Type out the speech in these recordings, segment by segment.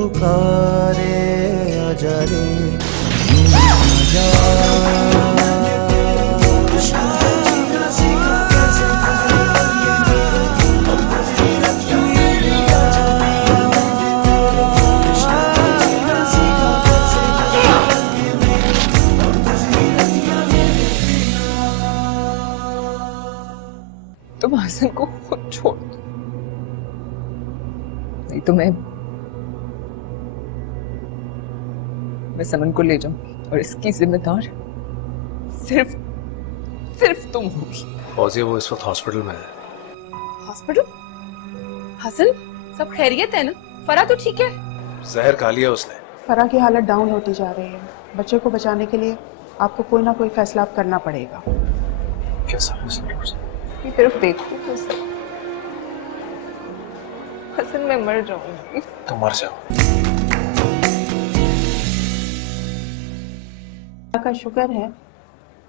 पुकारे आजा रे यूं आजा। तुम हसन को खुद छोड़ दो, नहीं तो मैं समन को ले जाऊं और इसकी जिम्मेदार सिर्फ तुम होगी। फौजिया वो इस वक्त हॉस्पिटल में है। हॉस्पिटल? हसन सब खैरियत है ना? फरा तो ठीक है? जहर खा लिया उसने। फरा की हालत डाउन होती जा रही है। बच्चे को बचाने के लिए आपको कोई ना कोई फैसला आप करना पड़ेगा। कैसा फैसला? ये तरफ देखो हसन, मैं मर जाऊंगी। तो मर जाओ। का शुक्र है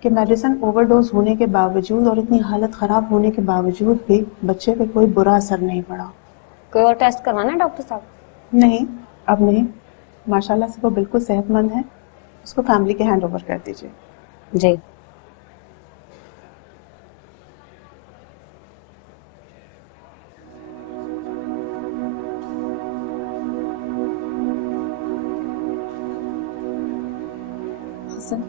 कि मेडिसिन ओवरडोज होने के बावजूद और इतनी हालत खराब होने के बावजूद भी बच्चे पे कोई बुरा असर नहीं पड़ा। कोई और टेस्ट करवाना है डॉक्टर साहब? नहीं, अब नहीं। माशाल्लाह से वो बिल्कुल सेहतमंद है। उसको फैमिली के हैंड ओवर कर दीजिए। जी। हसन,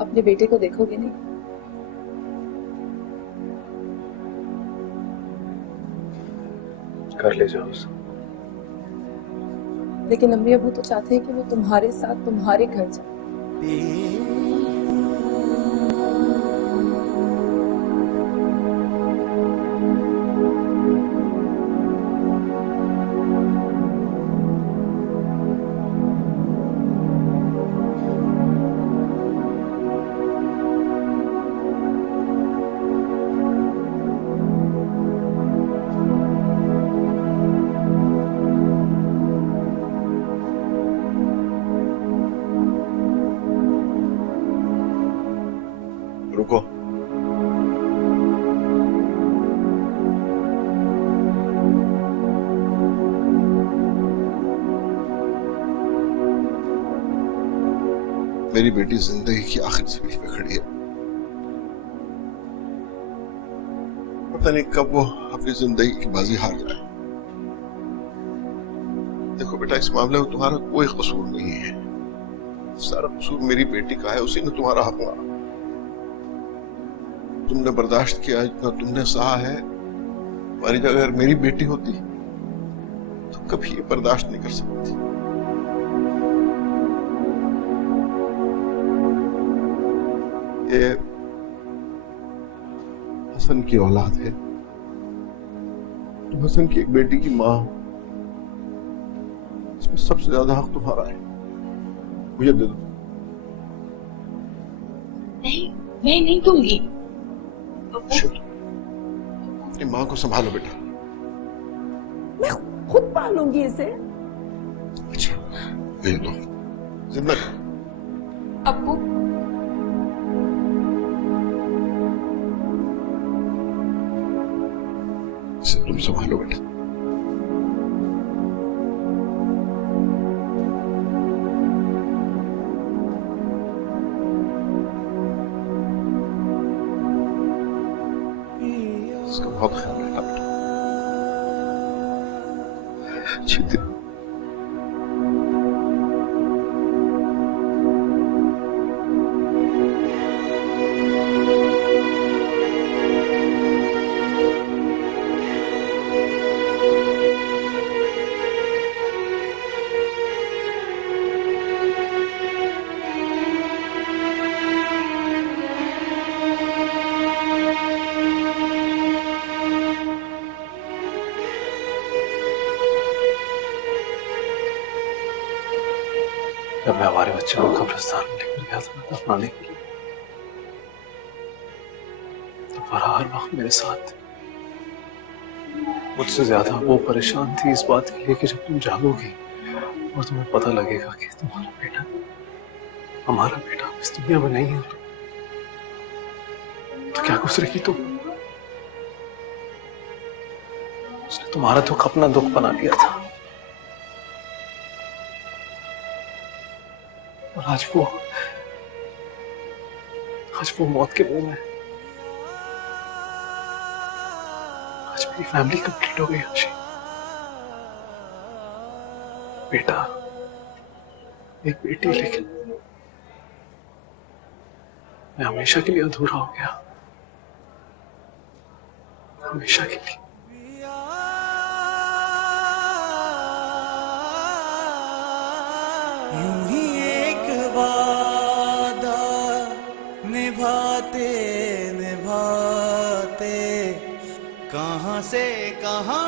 अपने बेटे को देखोगे नहीं? कर ले जाओ उसे। लेकिन अम्मी अबू तो चाहते हैं कि वो तुम्हारे साथ तुम्हारे घर जाए। रुको। मेरी बेटी जिंदगी की आखिरी सीढ़ी पे खड़ी है। पता नहीं कब वो अपनी जिंदगी की बाजी हार जाए। देखो बेटा, इस मामले में तुम्हारा कोई कसूर नहीं है। सारा कसूर मेरी बेटी का है। उसी ने तुम्हारा हक मारा। तुमने बर्दाश्त किया जितना तुमने सहा है। हमारी जगह अगर मेरी बेटी होती तो कभी ये बर्दाश्त नहीं कर सकती। ये हसन की औलाद है। तुम हसन की एक बेटी की मां हो। इसमें सबसे ज्यादा हक तुम्हारा है। मुझे दे दो। नहीं, मैं नहीं दूंगी। अपनी मां को संभालो बेटा। मैं खुद पालूंगी इसे। अच्छा, भेज दो। जिंदा अब्बू, इसे तुम संभालो बेटा। इसका बहुत ख्याल रखना बेटा। अच्छी दिन। जब मैं हमारे बच्चे को कब्रिस्तान में लेकर गया था दफनाने के लिए, तो फराह हर वक्त मेरे साथ थी। मुझसे ज्यादा वो परेशान थी इस बात के लिए कि जब तुम जागोगी और तुम्हें पता लगेगा कि तुम्हारा बेटा, हमारा बेटा इस दुनिया में नहीं है, तो क्या गुजरेगी तुम? उसने तुम्हारा दुख अपना दुख बना लिया था, और आज वो मौत के मुंह में। आज मेरी फैमिली कंप्लीट हो गई आशी। बेटा, एक बेटी, लेकिन मैं हमेशा के लिए अधूरा हो गया, हमेशा के लिए। यूं ही एक वादा निभाते निभाते कहां से कहां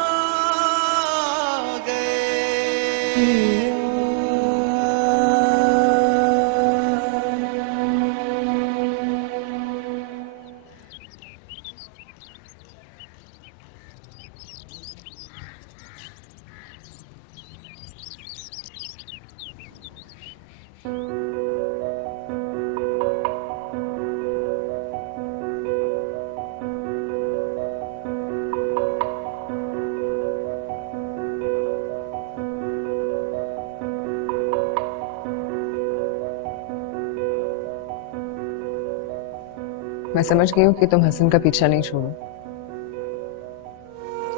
मैं समझ गई हूँ कि तुम हसन का पीछा नहीं छोड़ो,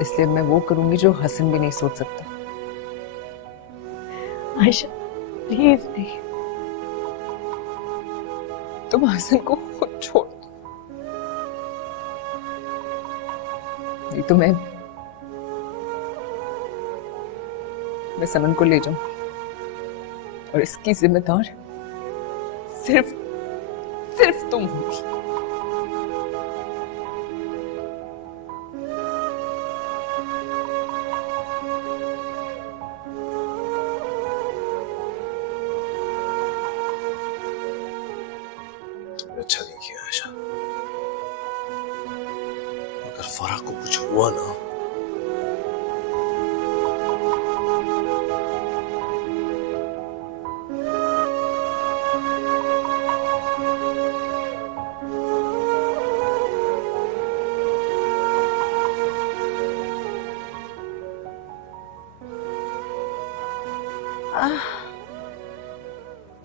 इसलिए मैं वो करूंगी जो हसन भी नहीं सोच सकता। आयशा प्लीज नहीं। तुम हसन को खुद छोड़ दो, नहीं तो मैं समन को ले जाऊं, और इसकी जिम्मेदार सिर्फ तुम होगी। अच्छा नहीं किया आशा, अगर फराह को कुछ हुआ ना,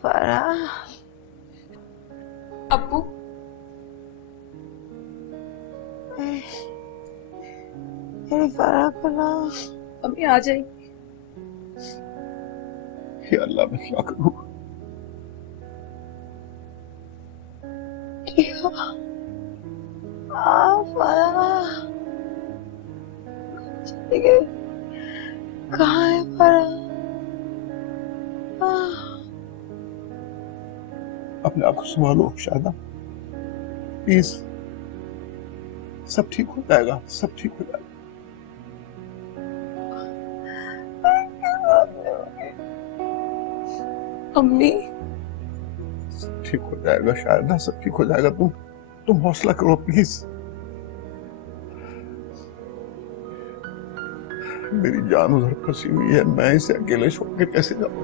फराह, अब्बू, मेरी फराह को लाओ। अम्मी आ जाएगी। हे अल्लाह, मैं क्या करूं? फराह चली गई, कहाँ है फराह? अपने आप को संभालो शायदा, प्लीज। सब ठीक हो जाएगा, सब ठीक हो जाएगा। अम्मी, सब ठीक हो जाएगा शायदा, सब ठीक हो जाएगा। तुम हौसला करो प्लीज। मेरी जान उधर फंसी हुई है, मैं इसे अकेले छोड़ के कैसे जाऊं?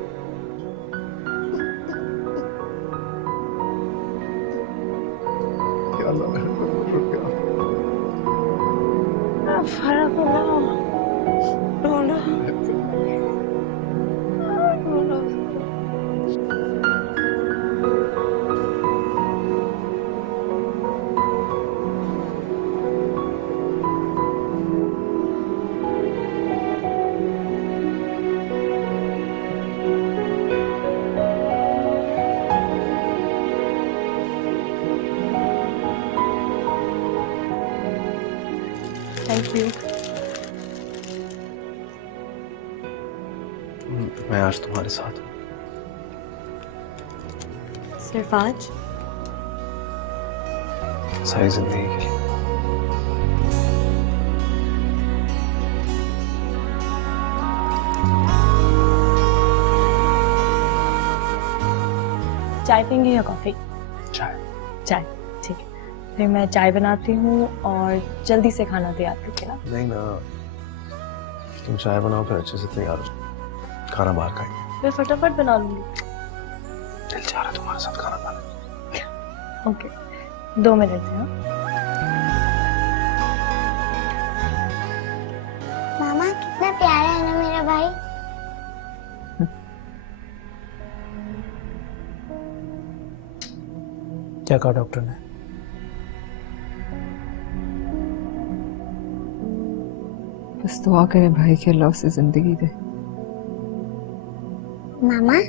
क्या अल्लाह रहम करो, क्या फराह को लाओ, ढूंढो ढूंढो। Thank you. मैं आज तुम्हारे साथ हूं। सिर्फ आज? सारी जिंदगी के लिए। चाय पियेंगे या कॉफी? चाय। चाय, ठीक है। फिर मैं चाय बनाती हूँ और जल्दी से खाना तैयार करके ना। नहीं ना, तुम चाय बनाओ फिर अच्छे से तैयार हो जाओ, खाना बाहर खाएंगे। मैं फटाफट बना लूंगी। दिल चाह रहा है तुम्हारे साथ खाना खाने। ओके, 2 मिनट है। मामा क्या कहा डॉक्टर ने? बस दुआ करें भाई के अल्लाह से जिंदगी दे। मामा,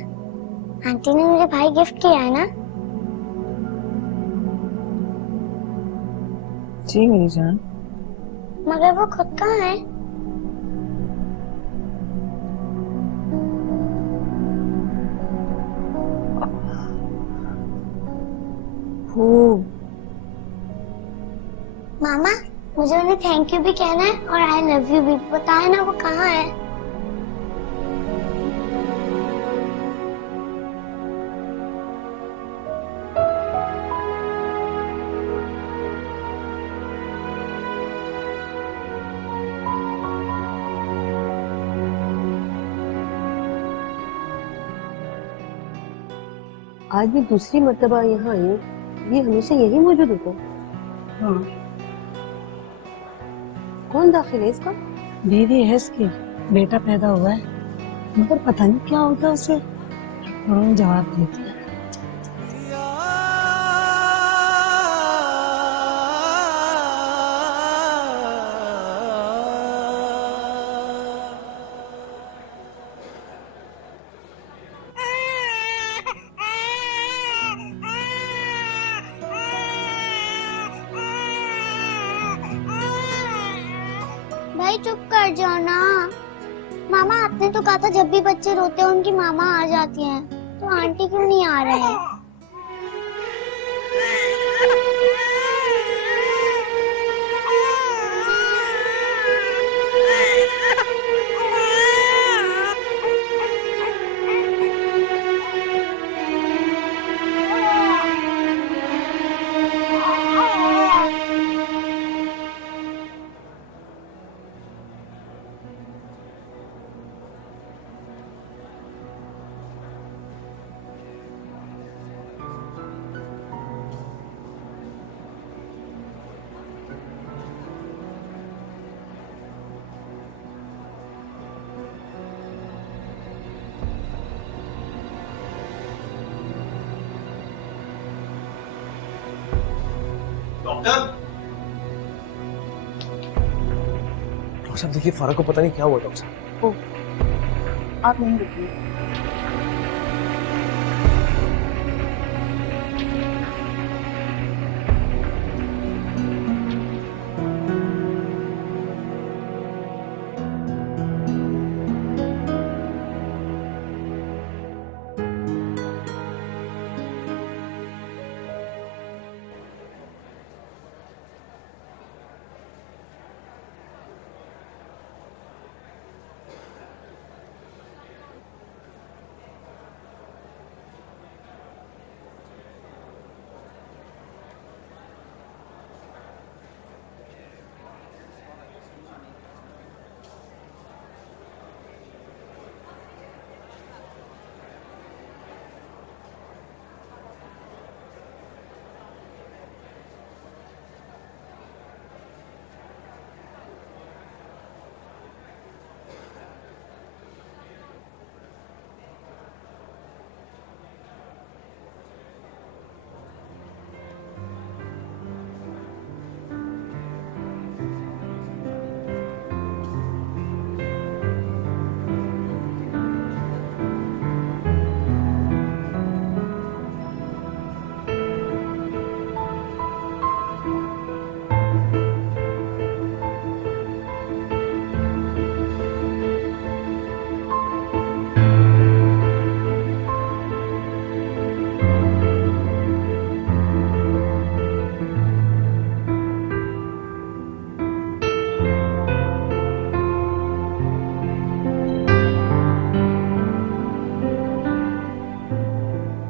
आंटी ने मुझे भाई गिफ्ट किया है ना? जी मेरी जान। मगर वो खुद कहाँ है? वो मामा, मुझे उन्हें थैंक यू भी कहना है और आई लव यू भी। बताए ना वो कहाँ है? आज भी दूसरी मर्तबा यहाँ आई हूँ। ये हमेशा यही मौजूद होता है? हाँ, कौन दाखिल है इसका? बीवी है इसकी, बेटा पैदा हुआ है, मगर पता नहीं क्या होता है उसे। जवाब देती है। भाई चुप कर जाओ ना। मामा, आपने तो कहा था जब भी बच्चे रोते हैं उनकी मामा आ जाती हैं, तो आंटी क्यों नहीं आ रहे हैं? डॉक्टर साहब देखिए, फारा को पता नहीं क्या हुआ डॉक्टर साहब। आप नहीं रुकिए।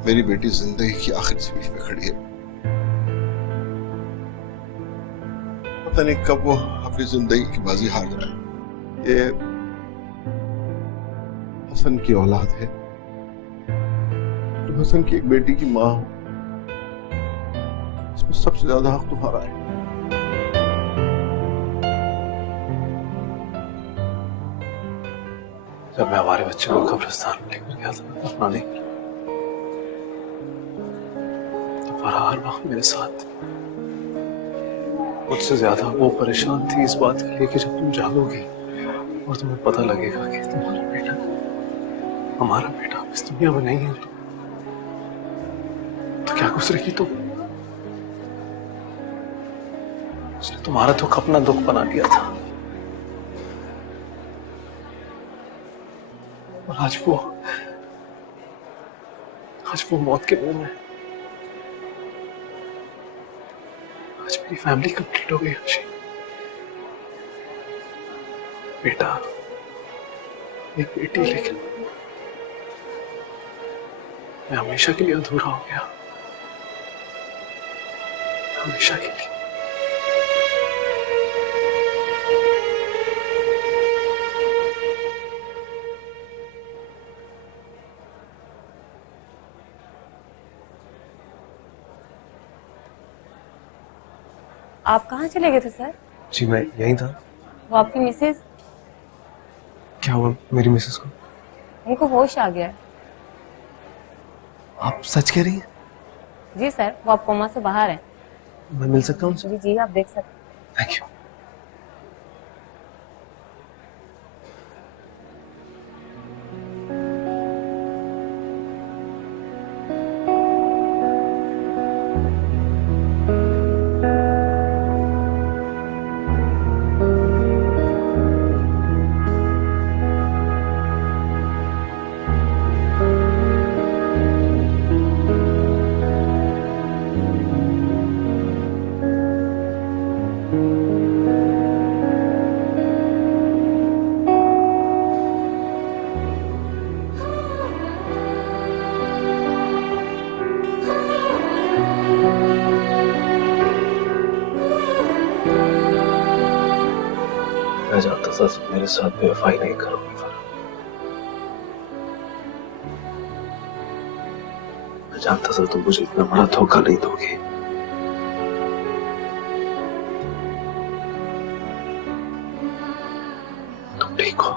मेरी बेटी जिंदगी की आखिरी सीढ़ी पे खड़ी है। पता नहीं कब वो अपनी जिंदगी की बाजी हार जाए। ये हसन की औलाद है। तुम हसन की एक बेटी की माँ हो, इसमें सबसे ज्यादा हक तुम्हारा है। जब मैं हमारे बच्चे को कब्रिस्तान में लेकर गया था दफनाने, तो फारा तुम्हारा हर वक्त मेरे साथ। मुझसे ज्यादा वो परेशान थी इस बात के लिए कि जब तुम जागोगी और तुम्हें पता लगेगा कि तुम्हारा बेटा, हमारा बेटा इस दुनिया में नहीं है, तो क्या गुजरेगी तुम? उसने तुम्हारा दुख अपना दुख बना लिया था, और आज वो मौत के मुंह में। आज मेरी फैमिली कंप्लीट हो गई खुशी। बेटा, एक बेटी, लेकिन मैं हमेशा के लिए अधूरा हो गया, हमेशा के लिए। आप कहाँ चले गए थे सर? जी मैं यहीं था। वो आपकी मिसेज? क्या हुआ मेरी मिसेस को? उनको होश आ गया है। आप सच कह रही हैं? जी सर, वो आप कोमा से बाहर हैं। मैं मिल सकता हूँ उनसे? जी जी, आप देख सकते हैं। Thank you. मैं जानता था तुम मेरे साथ बेवफाई नहीं करोगी फरा। मैं जानता था तुम मुझे इतना बड़ा धोखा नहीं दोगी। तुम ठीक हो?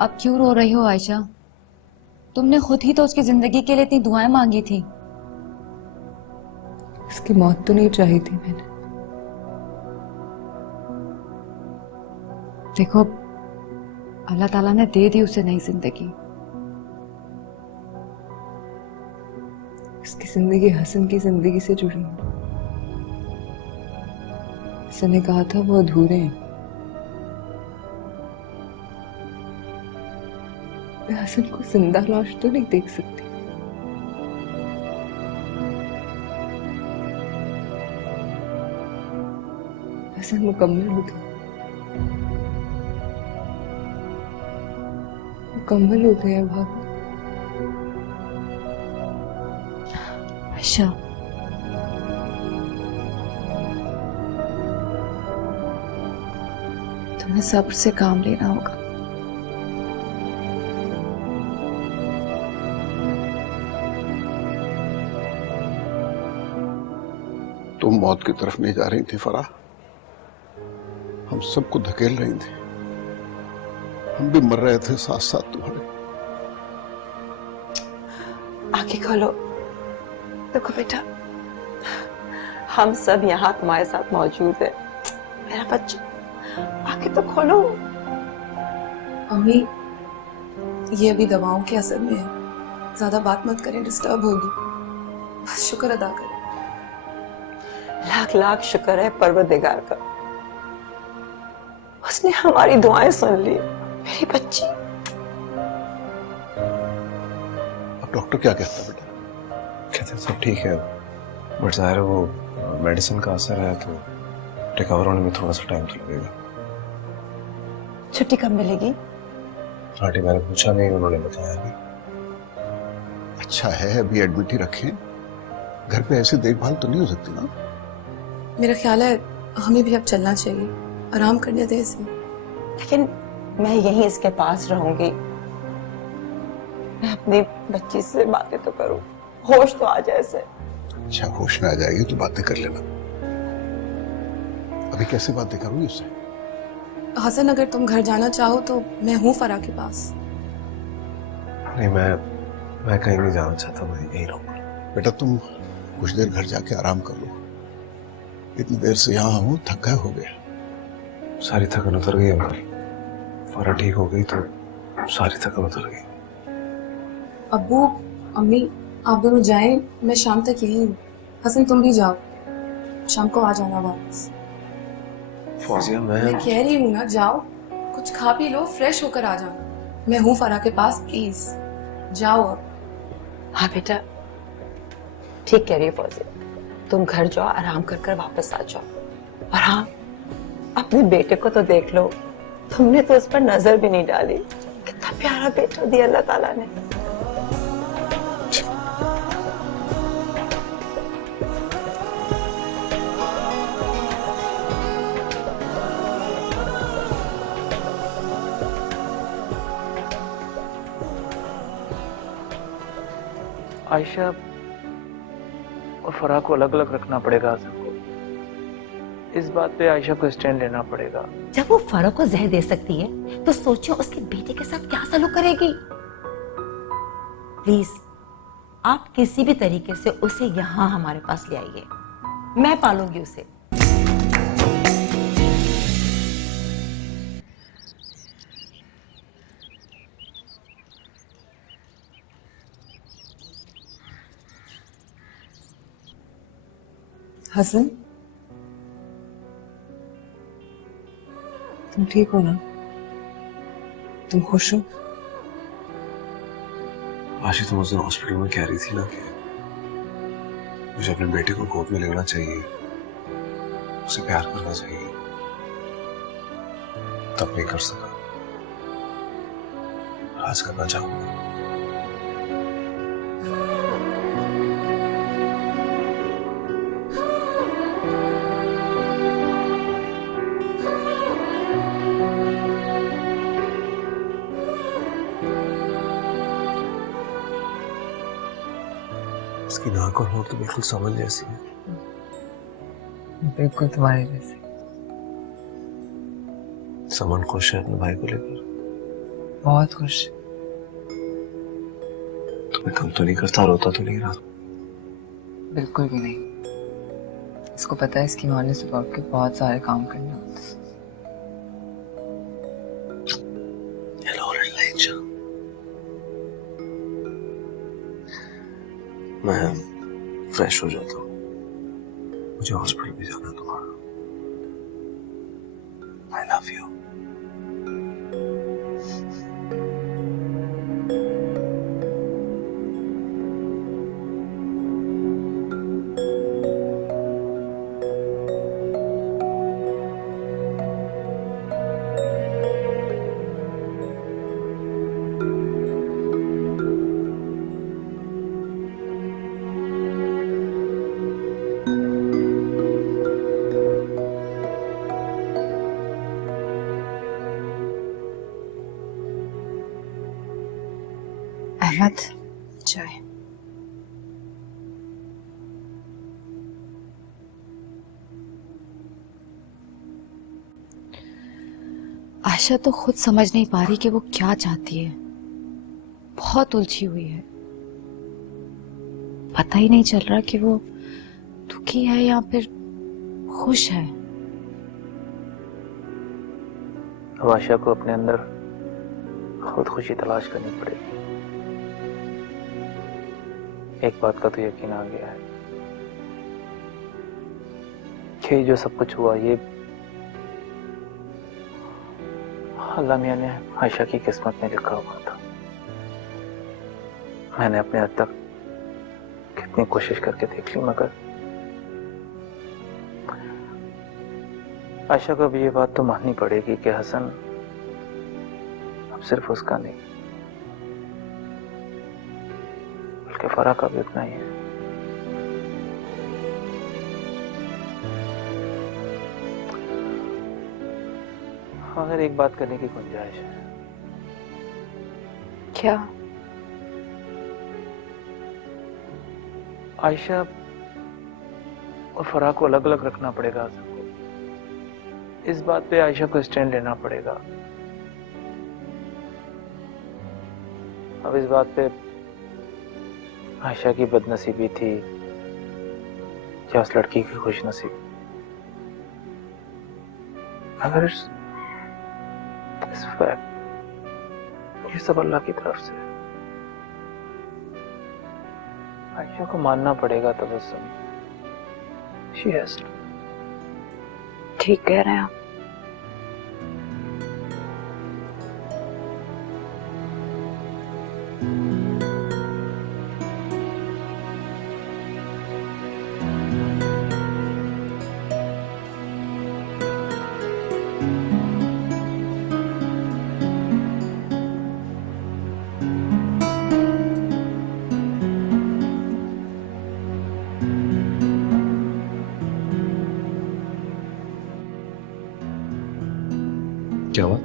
अब क्यों रो रही हो आयशा? तुमने खुद ही तो उसकी जिंदगी के लिए इतनी दुआएं मांगी थी। इसकी मौत तो नहीं चाही थी मैंने। देखो, अल्लाह ताला ने दे दी उसे नई जिंदगी। इसकी जिंदगी हसन की जिंदगी से जुड़ी है। हसन ने कहा था वो अधूरे हैं। मैं हसन को जिंदा लाश तो नहीं देख सकती। हसन मुकम्मल हो गया, मुकम्मल हो गया भाभी। आयशा, तुम्हें सब्र से काम लेना होगा। तुम मौत की तरफ नहीं जा रही थी फराह, हम सबको धकेल रही थी। हम भी मर रहे थे साथ साथ तुम्हारे। आंखें खोलो। देखो बेटा, हम सब यहाँ तुम्हारे साथ मौजूद है। मेरा बच्चा, आंखें तो खोलो। अम्मी, ये अभी दवाओं के असर में है, ज्यादा बात मत करें, डिस्टर्ब होगी। बस शुक्र अदा करें। लाख लाख शुक्र है परवरदिगार का, उसने हमारी दुआएं सुन ली। मेरी बच्ची। अब डॉक्टर क्या कहता है बेटा? कहते हैं सब ठीक है, बट जाहिर है वो मेडिसिन का असर है, तो रिकवर होने में थोड़ा सा टाइम तो लगेगा। छुट्टी कब मिलेगी? आंटी, मैंने पूछा नहीं, उन्होंने बताया नहीं। अच्छा है अभी एडमिट ही रखें, घर पे ऐसी देखभाल तो नहीं हो सकती ना? मेरा ख्याल है हमें भी अब चलना चाहिए, आराम करने दे इसे। लेकिन मैं यहीं इसके पास रहूंगी। मैं अपनी बच्ची से बातें तो करूं, होश तो आ जाए इसे। अच्छा, होश में आ जाएगी तो बातें कर लेना। अभी कैसे बातें करूंगी उससे? हसन, अगर तुम घर जाना चाहो तो मैं हूँ फरा के पास। नहीं, मैं कहीं नहीं जाना चाहता, मैं यहीं रहूंगा। बेटा तुम कुछ देर घर जाके आराम कर लो। इतनी देर से यहाँ हूँ, थका हो गया। सारी थकान उतर गई अंकल। फरा ठीक हो गई तो सारी थकान उतर गई। अब्बू अम्मी आप दोनों जाएं, मैं शाम तक यही हूँ। हसन तुम भी जाओ, शाम को आ जाना वापस। फौजिया, मैं कह रही हूँ ना, जाओ कुछ खा पी लो, फ्रेश होकर आ जाना। मैं हूँ फरा के पास, प्लीज जाओ अब। हाँ बेटा, ठीक कह रही है फौजिया, तुम घर जाओ, आराम कर कर वापस आ जाओ। और हाँ, अपने बेटे को तो देख लो, तुमने तो उस पर नजर भी नहीं डाली। कितना प्यारा बेटा दिया अल्लाह ताला ने। आयशा और फराह को अलग अलग रखना पड़ेगा हसन को। इस बात पे आयशा को स्टैंड लेना पड़ेगा। जब वो फराह को जहर दे सकती है तो सोचो उसके बेटे के साथ क्या सलूक करेगी। प्लीज आप किसी भी तरीके से उसे यहाँ हमारे पास ले आइए, मैं पालूंगी उसे। हसन तुम ठीक हो ना? तुम खुश हो? आशी, तुम उस दिन हॉस्पिटल में कह रही थी ना कि मुझे अपने बेटे को गोद में लेना चाहिए, उसे प्यार करना चाहिए। तब नहीं कर सका, आज करना चाहूंगा। उसकी नाक और होंठ तो बिल्कुल समझ जैसी है। बिल्कुल तुम्हारे जैसे। समन खुश है अपने भाई को लेकर? बहुत खुश। तुम्हें कम तो नहीं करता, रोता तो नहीं रहा? बिल्कुल भी नहीं। इसको पता है इसकी माँ ने सुबह उठ के बहुत सारे काम करने होते हैं। मैं फ्रेश हो जाता हूँ, मुझे हॉस्पिटल भी जाना है तुम्हारा। I love you. अहमद, चाय। आयशा तो खुद समझ नहीं पा रही कि वो क्या चाहती है। बहुत उलझी हुई है। पता ही नहीं चल रहा कि वो दुखी है या फिर खुश है। अब आयशा को अपने अंदर खुद खुशी तलाश करनी पड़ेगी। एक बात का तो यकीन आ गया है कि जो सब कुछ हुआ ये अल्लाह मियां ने आयशा की किस्मत में लिखा हुआ था। मैंने अपने हद तक कितनी कोशिश करके देख ली, मगर आयशा को अब ये बात तो माननी पड़ेगी कि हसन अब सिर्फ उसका नहीं बल्कि फराह का भी उतना ही है। मगर एक बात करने की गुंजाइश है। क्या? आयशा और फराह को अलग अलग रखना पड़ेगा आसिफ को। इस बात पे आयशा को स्टैंड लेना पड़ेगा। अब इस बात पे आयशा की बदनसीबी थी या उस लड़की की खुशनसीबी, अगर इस फैक्ट ये सब अल्लाह की तरफ से, आयशा को मानना पड़ेगा। Tabassum, she has to. ठीक कह रहे हैं आप। क्या हुआ?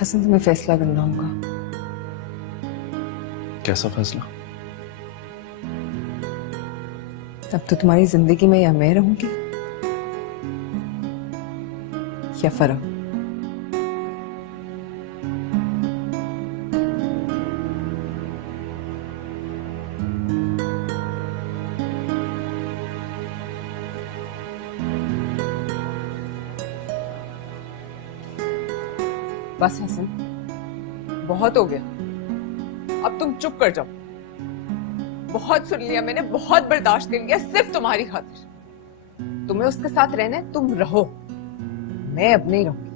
हसन, तुम्हें फैसला करना होगा। कैसा फैसला? अब तो तुम्हारी जिंदगी में या मैं रहूंगी या फराह। बस हसन, बहुत हो गया, अब तुम चुप कर जाओ। बहुत सुन लिया मैंने, बहुत बर्दाश्त कर लिया, सिर्फ तुम्हारी खातिर। तुम्हें उसके साथ रहना है, तुम रहो, मैं अब नहीं रहूंगी।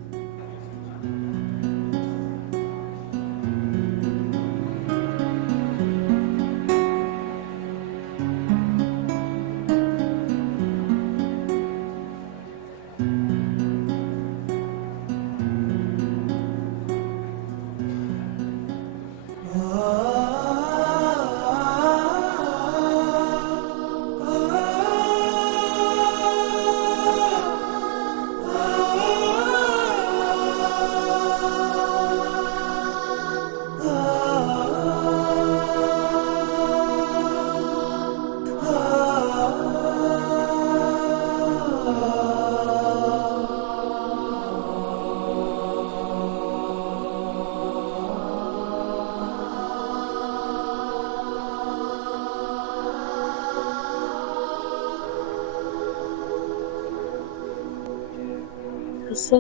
इससे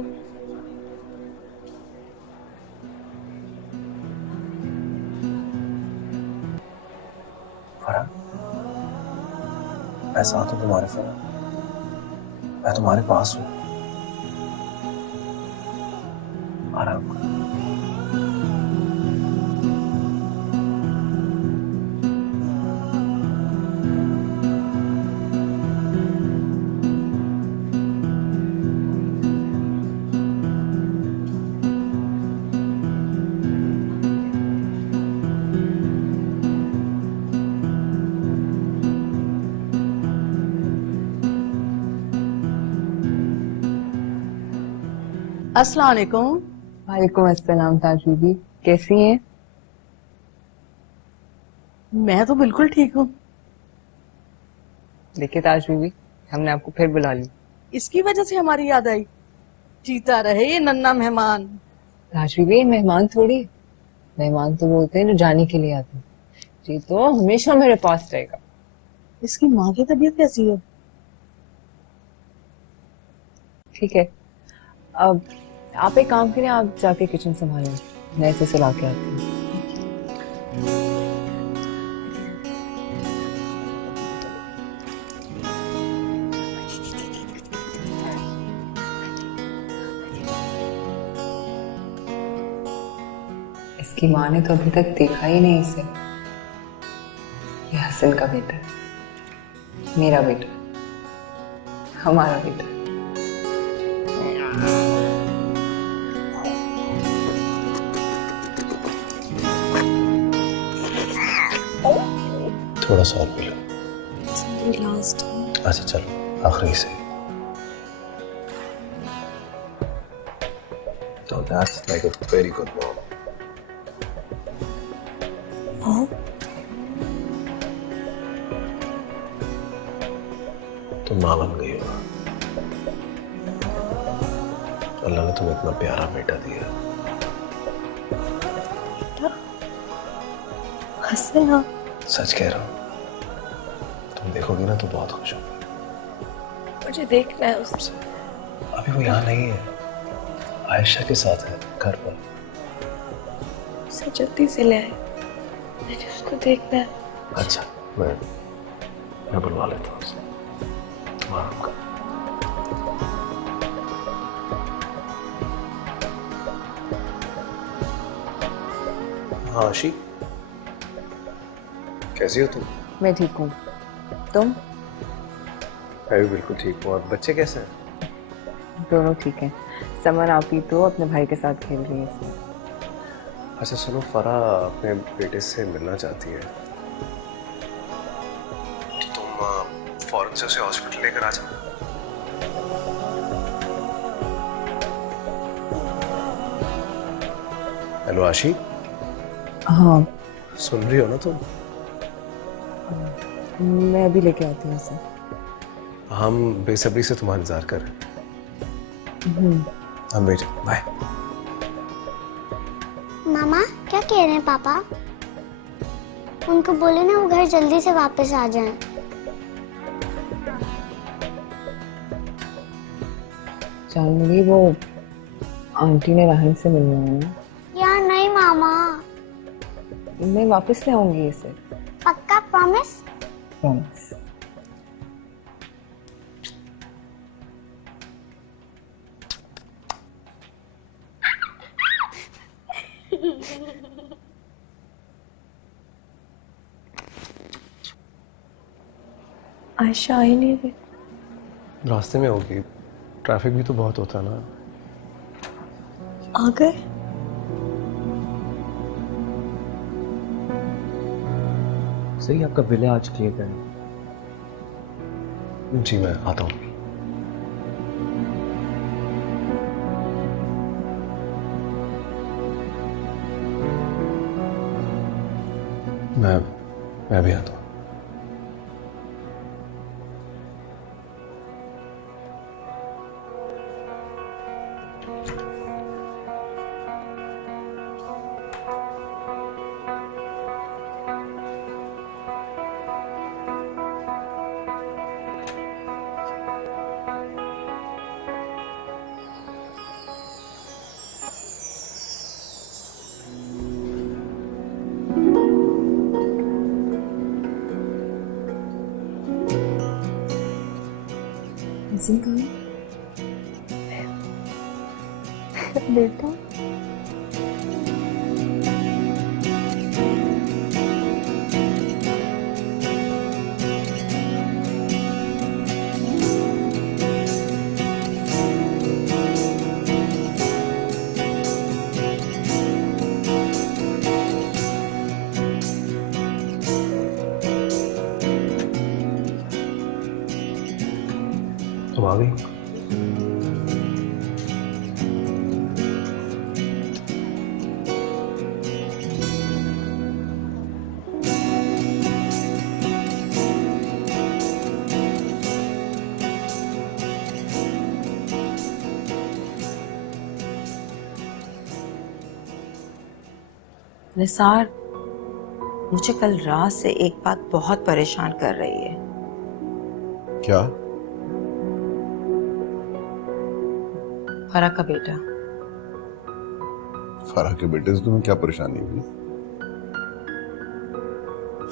फराह, मैं साथ हूं तुम्हारे। फराह, मैं तुम्हारे पास हूं। आराम करो। अस्सलाम वालेकुम। वालेकुम अस्सलाम ताज बीबी, कैसी हैं? मैं तो बिल्कुल ठीक हूँ। देखिए ताज बीबी, हमने आपको फिर बुला लिया। इसकी वजह से हमारी याद आई। जीता रहे ये नन्ना मेहमान। ताज बीबी, मेहमान थोड़ी, मेहमान तो बोलते हैं जो जाने के लिए आते हैं। जी तो हमेशा मेरे पास रहेगा। इसकी माँ की तबीयत कैसी है? ठीक है, अब आप एक काम करें, आप जाके किचन संभालें, मैं इसे सुला के आती हूँ। इसकी माँ ने तो अभी तक देखा ही नहीं इसे। ये हसन का बेटा, मेरा बेटा, हमारा बेटा। थोड़ा सा और पी लो। लास्ट अच्छा चलो, आखिरी से। तो that's like a very good mom. तुम माँ बन गई हो। अल्लाह ने तुम्हें इतना प्यारा बेटा दिया। हंसे ना। सच कह रहा हूँ, तुम देखोगी ना तो बहुत खुश होगी। मुझे देखना है उससे। अभी वो यहाँ नहीं है, आयशा के साथ है घर पर। उसे जल्दी से ले आए, मुझे उसको देखना है। अच्छा, मैं बुलवा लेता हूँ उसे। तुम आराम करो। हाँ आशी, कैसी हो तुम? मैं ठीक हूँ, तुम? मैं भी बिल्कुल ठीक हूँ। और बच्चे कैसे हैं? दोनों ठीक हैं। समन आपी तो अपने भाई के साथ खेल रही है इसमें। अच्छा सुनो, फरा अपने बेटे से मिलना चाहती है, तुम फौरन से उसे हॉस्पिटल लेकर आ जाओ। हेलो आशी। हाँ, सुन रही हो ना तुम? मैं अभी लेके आती हूँ उसे। हम बेसब्री से तुम्हारा इंतजार कर रहे हैं। हम वेट। बाय। मामा क्या कह रहे हैं पापा? उनको बोले ना वो घर जल्दी से वापस आ जाएं। जानवी, वो आंटी ने राहिम से मिलना है ना? यार नहीं मामा। मैं वापस ले आऊंगी इसे। पक्का प्रॉमिस? प्रॉमिस। आयशा आई नहीं रही। रास्ते में होगी, ट्रैफिक भी तो बहुत होता है ना। आ गए? सही, आपका बिल है आज क्लियर करें। जी मैं आता हूँ। मैं भी आता हूँ। बेटा तुम आ गई? निसार, मुझे कल रात से एक बात बहुत परेशान कर रही है। क्या? फरा का बेटा। फरा के बेटे से तुम्हें क्या परेशानी हुई?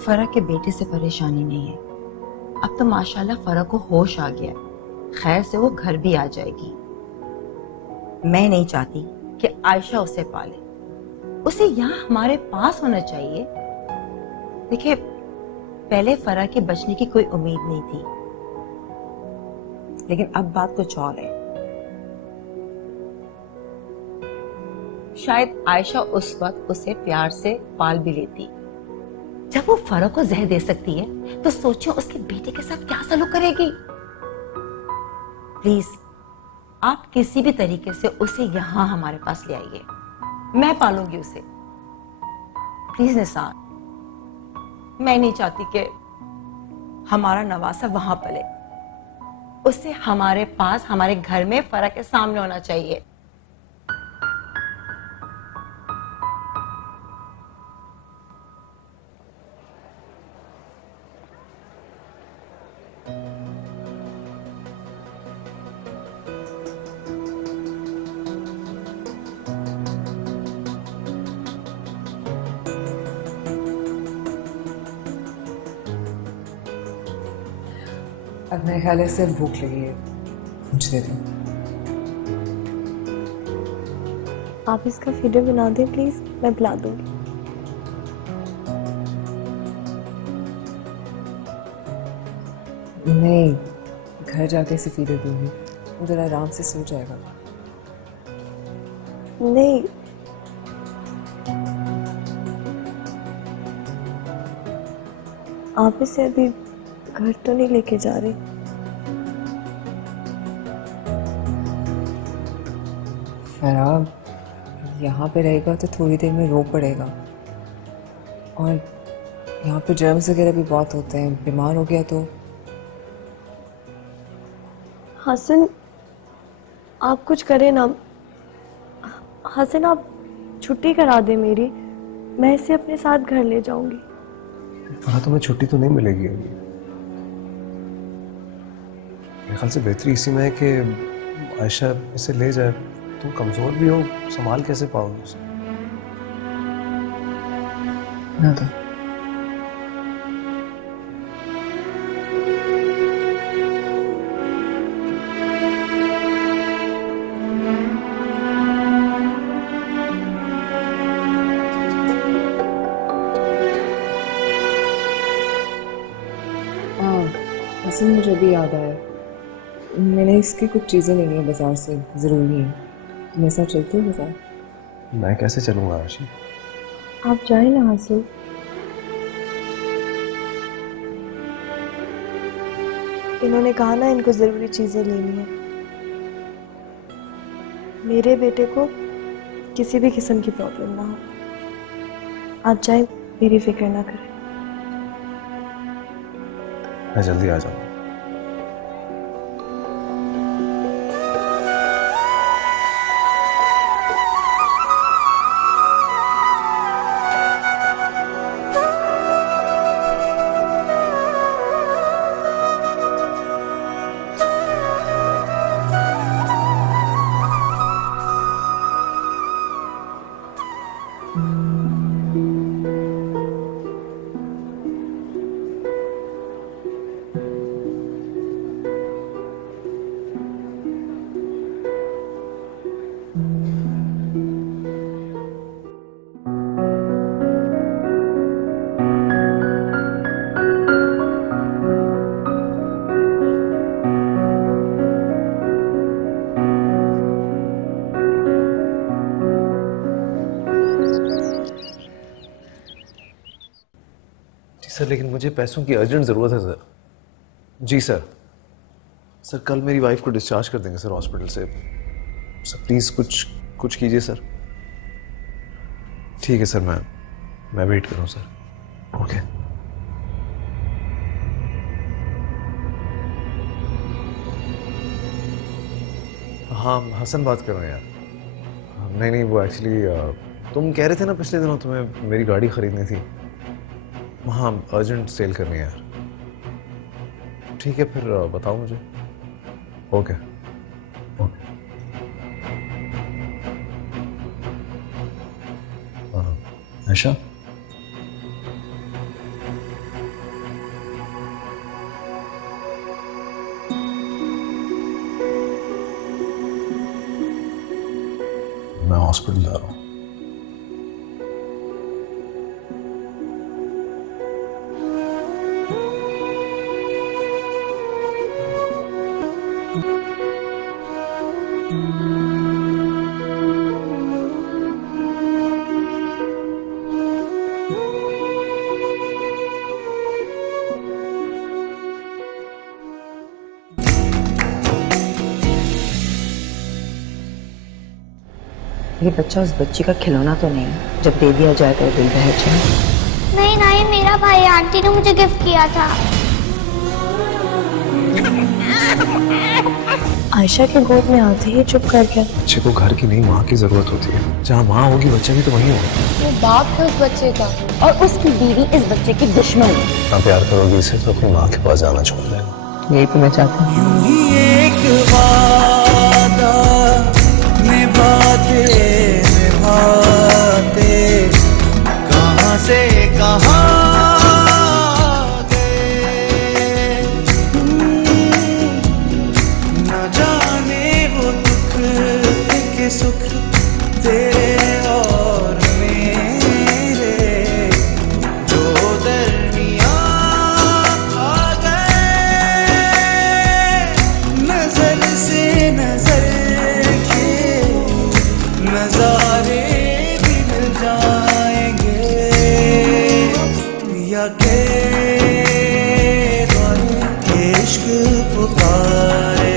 फरा के बेटे से परेशानी नहीं है। अब तो माशाल्लाह फरा को होश आ गया, खैर से वो घर भी आ जाएगी। मैं नहीं चाहती कि आयशा उसे पाले, उसे यहाँ हमारे पास होना चाहिए। देखिए, पहले फरा के बचने की कोई उम्मीद नहीं थी, लेकिन अब बात कुछ और है। शायद आयशा उस वक्त उसे प्यार से पाल भी लेती। जब वो फरा को जहर दे सकती है तो सोचिए उसके बेटे के साथ क्या सलूक करेगी। प्लीज आप किसी भी तरीके से उसे यहां हमारे पास ले आइए, मैं पालूंगी उसे। प्लीज निसार, मैं नहीं चाहती कि हमारा नवासा वहां पले। उसे हमारे पास, हमारे घर में फरा के सामने होना चाहिए। अब मेरे ख्याल से भूख लगी है, मुझे दे दो। आप इसका फीडर बना दें प्लीज, मैं पिला दूंगी। नहीं, घर जाके इसे फीडर दूंगी, उधर आराम से सो जाएगा। नहीं, आप इसे अभी घर तो नहीं लेके जा रहे? फराब यहाँ पे रहेगा तो थोड़ी देर में रो पड़ेगा, और यहाँ पे जर्म्स वगैरह भी बहुत होते हैं, बीमार हो गया तो। हसन, आप कुछ करें ना। हसन, आप छुट्टी करा दें मेरी, मैं इसे अपने साथ घर ले जाऊंगी। फरा तुम्हें छुट्टी तो नहीं मिलेगी अभी। मेरे ख्याल से बेहतरी इसी में है कि आयशा इसे ले जाए। तुम कमजोर भी हो, संभाल कैसे पाओगे उसे? ना तो हसन, मुझे अभी याद आया, मैंने इसकी कुछ चीज़ें लेनी है बाजार से, ज़रूरी है। मेरे साथ चलते हो बाजार? मैं कैसे चलूंगा आशी? आप जाए ना हसन। इन्होंने कहा ना इनको जरूरी चीजें लेनी है। मेरे बेटे को किसी भी किस्म की प्रॉब्लम ना हो। आप जाए, मेरी फिक्र ना करें। मैं जल्दी आ जाऊंगा। सर, लेकिन मुझे पैसों की अर्जेंट ज़रूरत है सर। जी सर। सर, कल मेरी वाइफ को डिस्चार्ज कर देंगे सर हॉस्पिटल से। सर प्लीज़ कुछ कीजिए सर। ठीक है सर, मैं वेट कर रहा हूँ सर। ओके। हाँ, हसन बात कर रहे हैं यार। नहीं, वो एक्चुअली तुम कह रहे थे ना पिछले दिनों तुम्हें मेरी गाड़ी खरीदनी थी। हाँ, अर्जेंट सेल करनी है यार। ठीक है, फिर बताओ मुझे। ओके। आयशा, मैं हॉस्पिटल जा रहा हूँ। ये बच्चा उस बच्ची का खिलौना तो नहीं है, जब दे दिया जाए तो दिल बहल जाए। नहीं ना, ये मेरा भाई, आंटी ने मुझे गिफ्ट किया था। आयशा के गोद में आते ही चुप कर गया। बच्चे को घर की नहीं माँ की जरूरत होती है। जहाँ माँ होगी बच्चा भी तो वहीं होगा। वो बाप है उस बच्चे का और उसकी बीवी इस बच्चे की दुश्मन है। इतना प्यार करोगी इसे तो अपनी माँ के पास जाना छोड़ देना। यही तो मैं चाहती हूँ। यूं ही एक वादा निभाते निभाते कहाँ से कहाँ गए। न जाने वो दुख थे कि सुख तेरे और मेरे जो दरमियां आ गए। नजर से नजर के नजारे भी मिल जाएंगे या के द्वारे इश्क पुकारे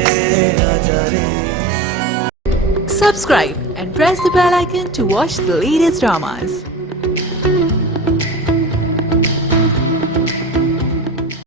आजा रे। Subscribe and press the bell icon to watch the latest dramas.